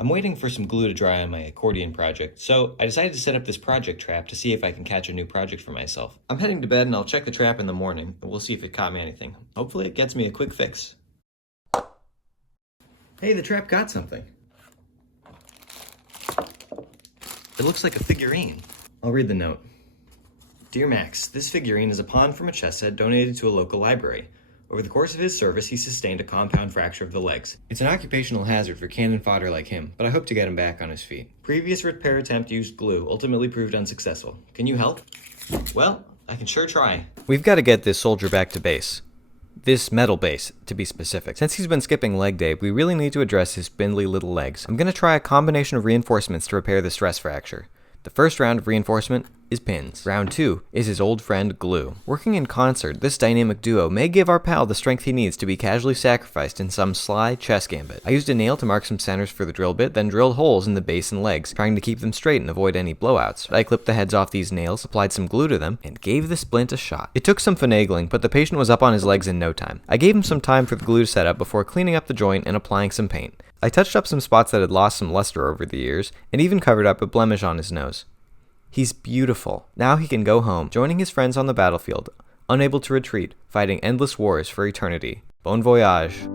I'm waiting for some glue to dry on my accordion project, so I decided to set up this project trap to see if I can catch a new project for myself. I'm heading to bed and I'll check the trap in the morning, and we'll see if it caught me anything. Hopefully it gets me a quick fix. Hey, the trap got something. It looks like a figurine. I'll read the note. Dear Max, this figurine is a pawn from a chess set donated to a local library. Over the course of his service, he sustained a compound fracture of the legs. It's an occupational hazard for cannon fodder like him, but I hope to get him back on his feet. Previous repair attempt used glue, ultimately proved unsuccessful. Can you help? Well, I can sure try. We've got to get this soldier back to base. This metal base, to be specific. Since he's been skipping leg day, we really need to address his spindly little legs. I'm going to try a combination of reinforcements to repair the stress fracture. The first round of reinforcement is pins. Round 2 is his old friend glue. Working in concert, this dynamic duo may give our pal the strength he needs to be casually sacrificed in some sly chess gambit. I used a nail to mark some centers for the drill bit, then drilled holes in the base and legs, trying to keep them straight and avoid any blowouts. I clipped the heads off these nails, applied some glue to them, and gave the splint a shot. It took some finagling, but the patient was up on his legs in no time. I gave him some time for the glue to set up before cleaning up the joint and applying some paint. I touched up some spots that had lost some luster over the years, and even covered up a blemish on his nose. He's beautiful. Now he can go home, joining his friends on the battlefield, unable to retreat, fighting endless wars for eternity. Bon voyage.